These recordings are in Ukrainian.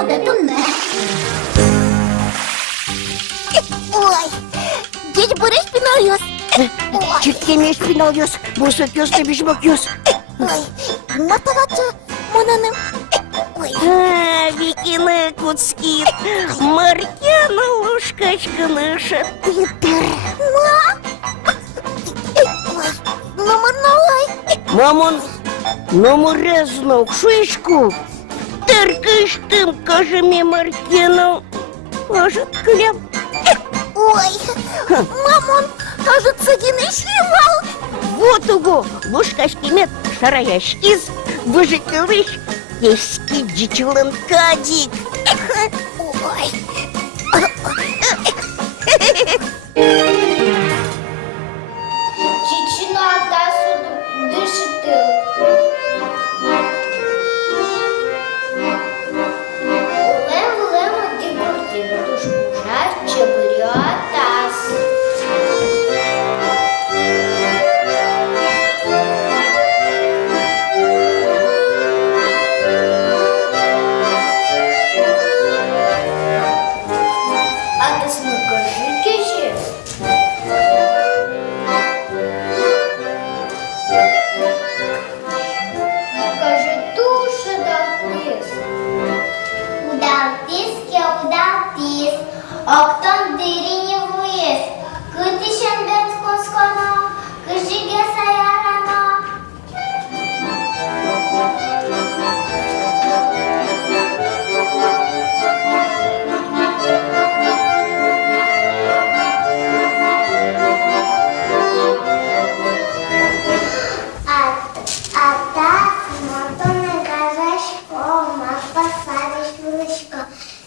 буде, то не. Ой, дідь, бери шпінольоз. Тільки мій шпінольоз, бусокюс, тобі ж бокюс. Ой, матавача, монаним. Ой, Вікіне куцкіт, Мар'яна лушкачка наша. Пітер. Ой, номер налай. Мамон, номер знов, шишку. Теркиш тим, каже мій Мар'яна. Аж кляп. Ой, мамон, кажуть, це дінишній вал. Вот его, лушкачки мет, шараяшкиз, выжикалыш, ески дичуланкадик. Ой. Чечина тасу дышит. Улем дегуртин, тушкужа, чебыря тас. А ты смыкажи киши. Каже, душа далтис. Удалтис, ке удалтис. Октон дырине вуес. Кытышен бет косконо. Кыжиге саярано. А та смотане газаш, о, мак посадиш вуличко.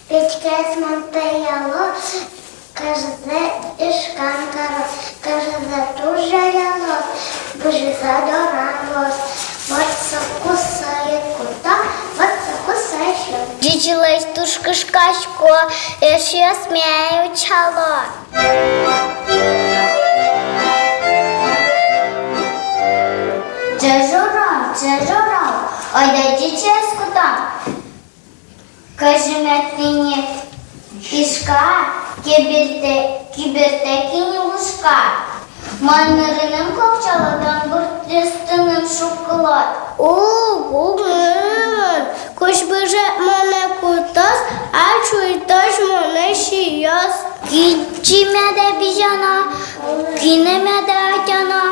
Печка смонтаяло, каже, за ішканкаро, каже, за тужаяло, боже, за доранос. Вот сокусає кута, вот сокусає що. Дічилась тушка шкашко, ще сміє чало. Джажуром, ой, да дическу там. Каже, метнині ішка, кібертекіні лужка. Мандариним копчала, буртистиним шоколад. О, гуглен, кош би же мене кутас, а чуйташ мене шияс. Кічі мяде біжана, кіне мяде атяна.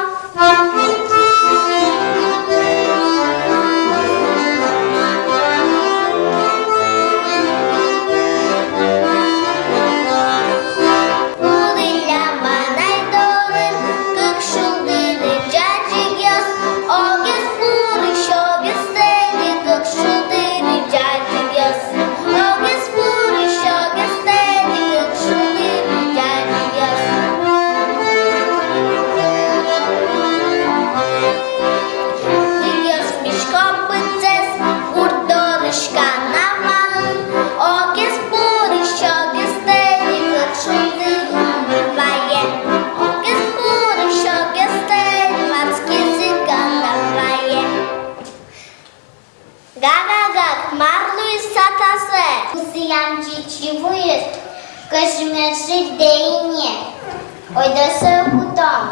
Ой, да се кутам.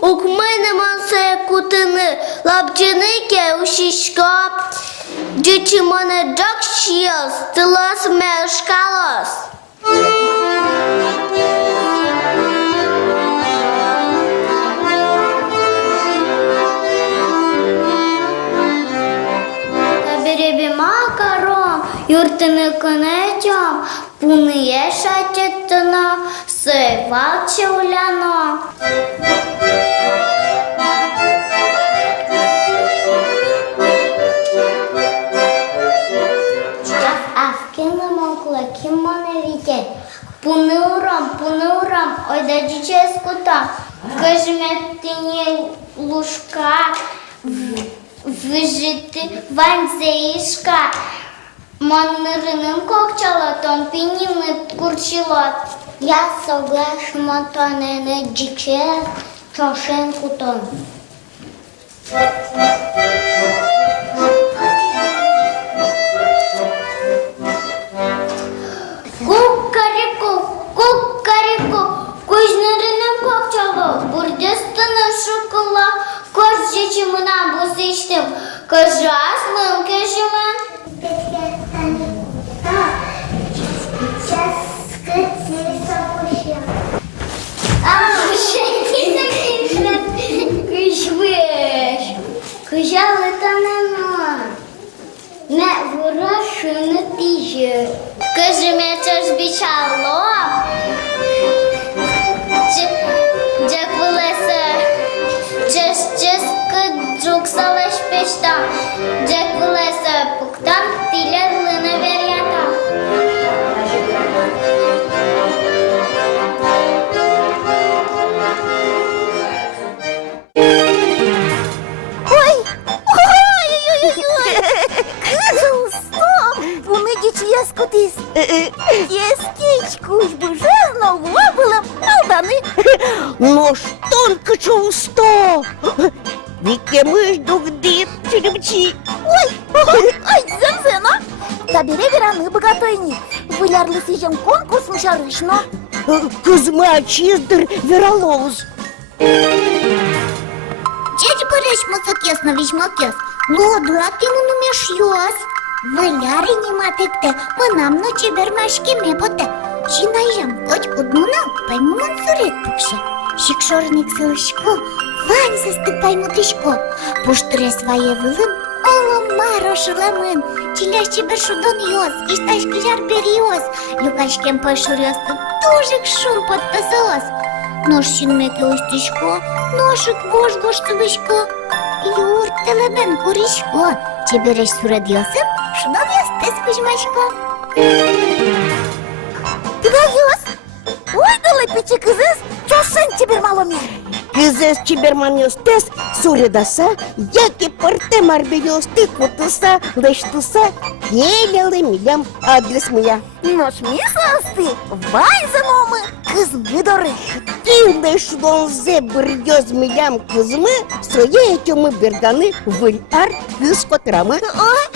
Ук мене масе кутини, лапчиники у шишка. Дичі мене джак щіос, тилос мешкалос. Табіребі макаром, юртини конечом, пуниє шатітина, сивал чуляно. Авкинемо кулаки мене вітер. Пунуром, ой, да дическу там. Кажметині лужка, вижити ванзеїшка. Мандариним кокчалатон, пінім курчилат. Я соглаш мотане не диче, чошенку тон. Кыжыме чыж бичало. Джек вылеса. Чыж кыджук салаш пештам. Джек вылеса пуктам тилер лына верятам. Ой! Ой-ой-ой-ой! Kızım stop! Bu ne geçiyoruz kudis? Ескечку бы жезно лобылым алданы. Ну только чего сто! Вике мышь дугдит, черепчи. Ай, зензена! Табире вераны богатойни. Вылярлы сижем конкурс мшарышно. Кызма чиздыр веролоз. Чеч береш мусакес на вишмакес. Году, а ти муну мешьёс. Виляри німатикте, вона мночі бермашки не боте. Жінайжам хоч одну нал, пойму мансурит пукше. Шикшорник селышко, вань заступаймо тишко. Пуштуре своє вилим, олома рошеламин. Чилящі бершудон йос, ішташки жар беріос. Люкашкем пошурьос, тужик шум подписос. Ношин меке устишко, ношик вожгош сылышко. Юр телебен куришко. Чебереш сурадьосым, шудон ястес кузьмашко. Педагиос! Ой, далай печи кызыз, чошен тебе маломе. Кызес чиберманьостес суредаса, яки порте марбелиосты кутуса, лештуса, елялы милям адрес моя. Но смисласты, вай за номы, кыз мидоры. Тинде шудон зе бырьёз милям кызмы, своє тьомы берганы выльар кыз котрамы. Ой,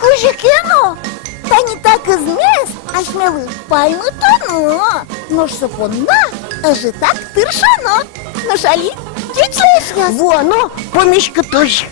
кужикено! Та не так измес, а смелых поймы тоно. Но ж сапонна, а же так тыршано. Но шали, чечлеш яс. Воно, помешка тоже.